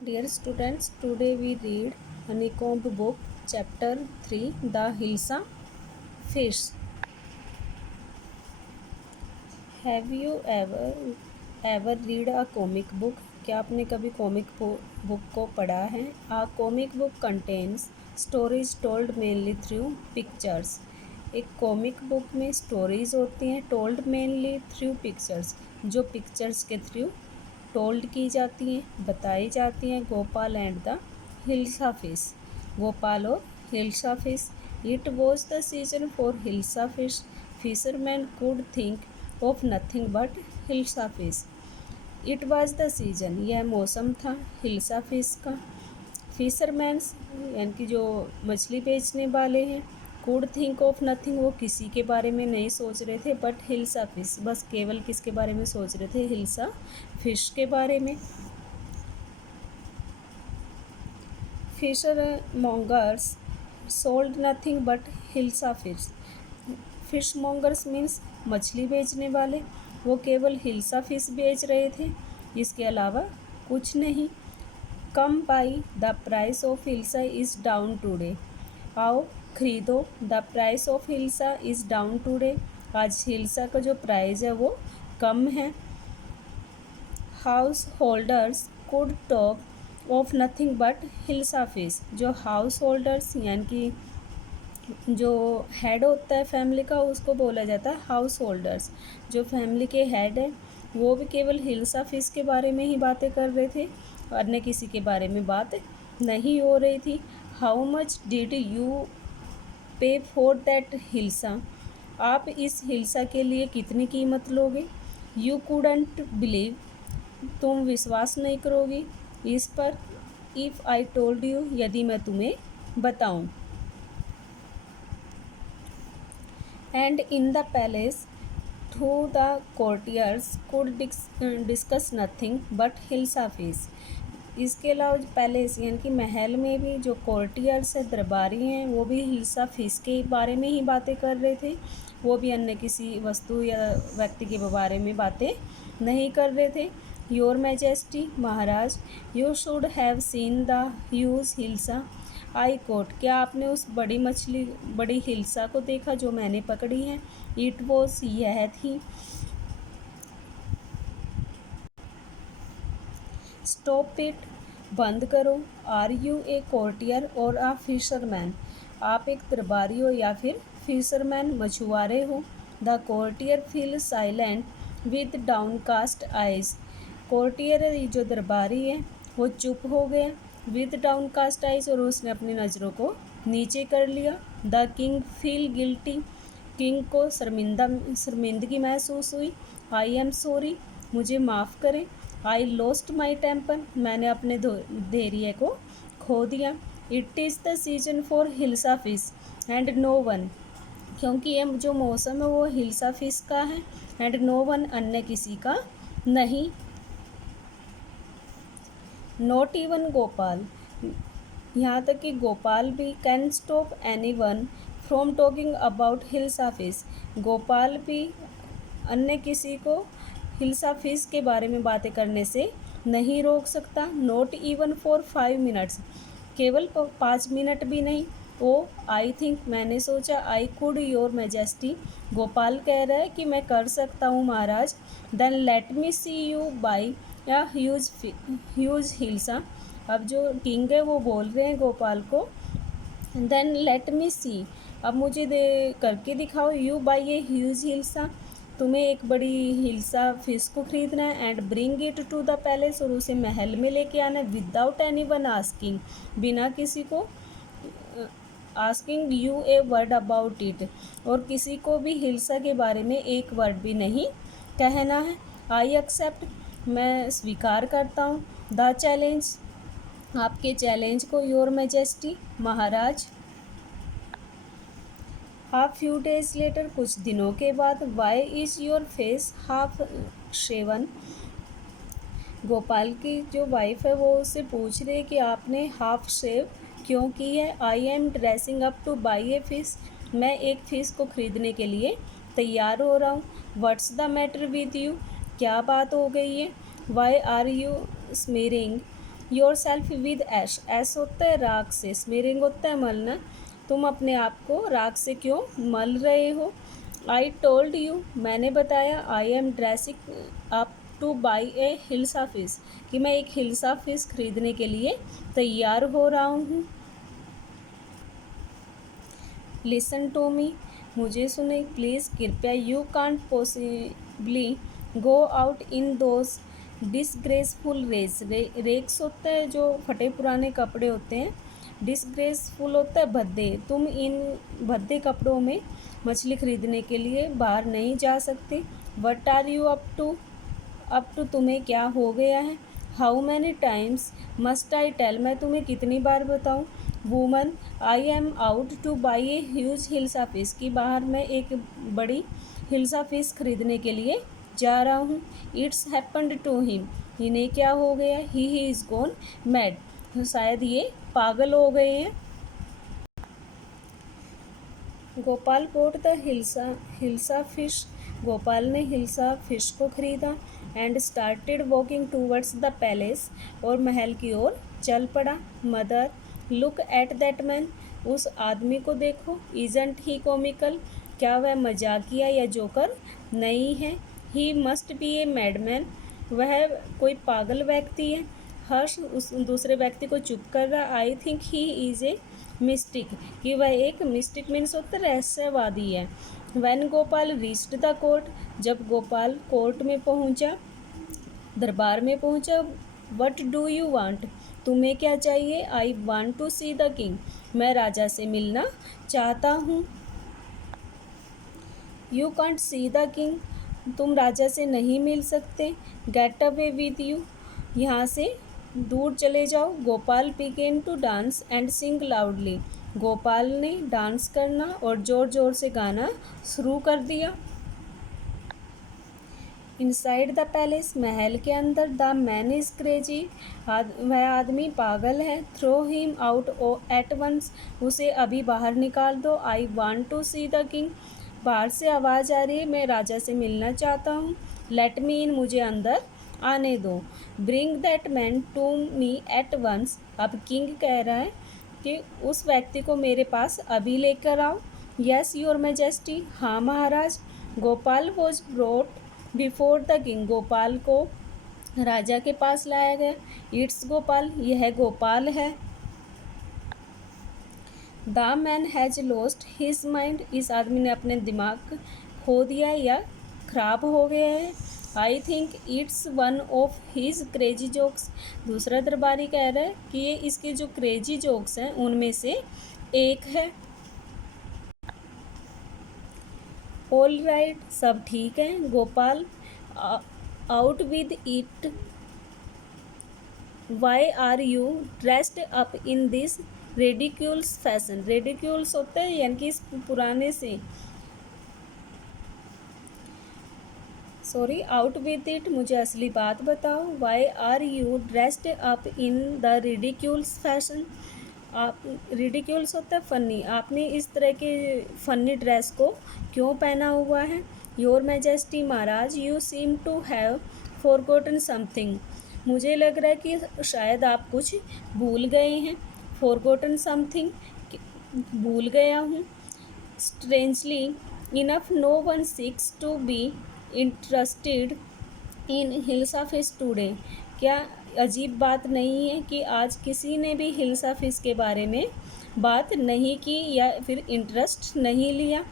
Dear students, today we read Honeycomb book, chapter 3, The Hilsa Fish. Have you ever read a comic book? क्या आपने कभी comic book को पढ़ा है? A comic book contains stories told mainly through pictures. एक comic book में stories होती हैं टोल्ड मेनली थ्रू पिक्चर्स, जो पिक्चर्स के थ्रू टोल्ड की जाती हैं, बताई जाती हैं. Gopal and the hilsa fish. Gopal और hilsa fish. It was the season for hilsa fish. Fisherman could think of nothing but hilsa fish. It was the season, यह मौसम था हिल्सा फिश का. फिशरमैन्स यानी कि जो मछली बेचने वाले हैं, कुड थिंक ऑफ नथिंग, वो किसी के बारे में नहीं सोच रहे थे, बट हिल्सा फिश, बस केवल किसके बारे में सोच रहे थे? हिल्सा फिश के बारे में. Fisher mongers sold nothing but hilsa fish. Fish mongers means मछली बेचने वाले, वो केवल हिल्सा फिश बेच रहे थे, इसके अलावा कुछ नहीं. कम by, the price of hilsa is down today. आओ खरीदो, the price of hilsa is down today. आज हिल्सा का जो प्राइस है वो कम है. House holders could talk of nothing but hilsa fish. जो हाउस होल्डर्स यानी कि जो हेड होता है फैमिली का, उसको बोला जाता है हाउस होल्डर्स. जो फैमिली के हेड है वो भी केवल हिल्सा फिश के बारे में ही बातें कर रहे थे, अन्य किसी के बारे में बात नहीं हो रही थी. How much did you pay for that hilsa. आप इस हिल्सा के लिए कितनी कीमत लोगे? You couldn't believe. तुम विश्वास नहीं करोगी इस पर. इफ़ आई टोल्ड यू, यदि मैं तुम्हें बताऊं. And in the palace to the courtiers could discuss nothing but hilsa fish. इसके अलावा पैलेस यानी कि महल में भी जो कोर्टियर्स है, दरबारी हैं, वो भी हिल्सा फिश के बारे में ही बातें कर रहे थे. वो भी अन्य किसी वस्तु या व्यक्ति के बारे में बातें नहीं कर रहे थे. योर मैजेस्टी, महाराज, you should have seen the huge hilsa I quote. क्या आपने उस बड़ी हिल्सा को देखा जो मैंने पकड़ी है? इट वॉज, यह थी. स्टॉप इट, बंद करो. आर यू ए कोर्टियर और अ फिशरमैन. आप एक दरबारी हो या फिर फिशरमैन, मछुआरे हो. The courtier feel silent with downcast eyes. Courtier जो दरबारी है वो चुप हो गया. विद डाउनकास्ट आइज, और उसने अपनी नज़रों को नीचे कर लिया. The king feel guilty. King को शर्मिंदगी महसूस हुई. आई एम सॉरी, मुझे माफ़ करें. आई लॉस्ट माई टेम्पर, मैंने अपने धैर्य को खो दिया. It is the season for hilsa fish and no one. क्योंकि ये जो मौसम है वो हिल्सा फिश का है. एंड नो वन, अन्य किसी का नहीं. नॉट इवन गोपाल, यहाँ तक कि गोपाल भी can stop any one from talking about hilsa fish. Gopal भी अन्य किसी को हिल्सा फिश के बारे में बातें करने से नहीं रोक सकता. नॉट इवन फॉर 5 मिनट्स, केवल 5 मिनट भी नहीं. ओ आई थिंक, मैंने सोचा. I could your majesty, Gopal कह रहा है कि मैं कर सकता हूँ महाराज. Then let me see you buy a huge hilsa. अब जो किंग है वो बोल रहे हैं गोपाल को, देन लेट मी सी, अब मुझे दे करके दिखाओ. You buy a huge hilsa, तुम्हें एक बड़ी हिल्सा फिश को खरीदना है. And bring it to the palace, और उसे महल में लेके आना है. विदाउट एनी वन आस्किंग, बिना किसी को asking U a word about it, और किसी को भी हिल्सा के बारे में एक वर्ड भी नहीं कहना है. आई एक्सेप्ट, मैं स्वीकार करता हूँ. द चैलेंज, आपके चैलेंज को. योर मैजेस्टी, महाराज. हाफ फ्यू डेज लेटर, कुछ दिनों के बाद. Why is your face half shaven. Gopal की जो वाइफ है वो उससे पूछ रही है कि आपने हाफ शेव क्यों की है. I am dressing up to buy a fish, मैं एक फ़िश को ख़रीदने के लिए तैयार हो रहा हूँ. What's the matter with you, क्या बात हो गई है? Why are you smearing yourself with ash, ash होता है राख से, स्मीरिंग होता है मलना, तुम अपने आप को राख से क्यों मल रहे हो। आई टोल्ड यू, मैंने बताया, I am dressing up to buy A hilsa fish, कि मैं एक हिल्सा फिश खरीदने के लिए तैयार हो रहा हूँ। लिसन टू मी, मुझे सुने प्लीज़ कृपया, you can't possibly go out in those disgraceful rags होता है जो फटे पुराने कपड़े होते हैं, डिसग्रेसफुल होता है भद्दे, तुम इन भद्दे कपड़ों में मछली खरीदने के लिए बाहर नहीं जा सकते। What are you up to तुम्हें क्या हो गया है। How many times must I tell, मैं तुम्हें कितनी बार बताऊँ। Woman, I am out to buy a huge hilsa fish, की बाहर मैं एक बड़ी हिल्सा फिश खरीदने के लिए जा रहा हूँ। इट्स हैपन्ड टू हिम, इन्हें क्या हो गया। ही इज़ गॉन मैड, शायद ये पागल हो गए हैं। Gopal bought the hilsa fish, Gopal ने हिल्सा फिश को खरीदा। And started walking towards the palace, और महल की ओर चल पड़ा। Mother, look at that man, उस आदमी को देखो। इजंट ही कॉमिकल, क्या वह मजाकिया या जोकर नहीं है। He must be a madman, वह कोई पागल व्यक्ति है। हर्ष उस दूसरे व्यक्ति को चुप कर रहा। I think he is a mystic, कि वह एक मिस्टिक मीन्स होता है रहस्यवादी है। When Gopal reached the court, जब गोपाल कोर्ट में पहुंचा, दरबार में पहुंचा। वट डू यू वांट, तुम्हें क्या चाहिए। I want to see the king, मैं राजा से मिलना चाहता हूँ। You can't see the king, तुम राजा से नहीं मिल सकते। गेट अवे विद यू, यहाँ से दूर चले जाओ। Gopal began to dance and sing loudly, Gopal ने डांस करना और ज़ोर ज़ोर से गाना शुरू कर दिया। इनसाइड द पैलेस, महल के अंदर। द मैन इज़ क्रेजी, वह आदमी पागल है। Throw him out at once, उसे अभी बाहर निकाल दो। I want to see the king, बाहर से आवाज़ आ रही है, मैं राजा से मिलना चाहता हूँ। लेट मी इन, मुझे अंदर आने दो। Bring that man to me at once, अब किंग कह रहा है कि उस व्यक्ति को मेरे पास अभी लेकर आओ। यस योर मैजेस्टी, हाँ महाराज। Gopal was brought before the king, Gopal को राजा के पास लाया गया। इट्स गोपाल, यह गोपाल है। The man has lost his mind, इस आदमी ने अपने दिमाग खो दिया या खराब हो गया है। I think it's one of his crazy jokes, दूसरा दरबारी कह रहा है कि ये इसके जो क्रेजी जोक्स हैं उनमें से एक है। ऑल राइट, सब ठीक है। Gopal, out with it, why are you dressed up in this ridiculous fashion, ridiculous होता है यानी कि इस पुराने से, सॉरी, आउट विद इट, मुझे असली बात बताओ। Why are you dressed up in the ridiculous fashion, आप, रिडिक्यूल्स होता है फनी, आपने इस तरह के फनी ड्रेस को क्यों पहना हुआ है। योर मैजेस्टी, महाराज, you seem to have forgotten something, मुझे लग रहा है कि शायद आप कुछ भूल गए हैं। फॉरगॉटन समथिंग, भूल गया हूँ। Strangely enough no one seeks to be interested in hilsa fish today, क्या अजीब बात नहीं है कि आज किसी ने भी हिल्सा फिश के बारे में बात नहीं की या फिर इंटरेस्ट नहीं लिया।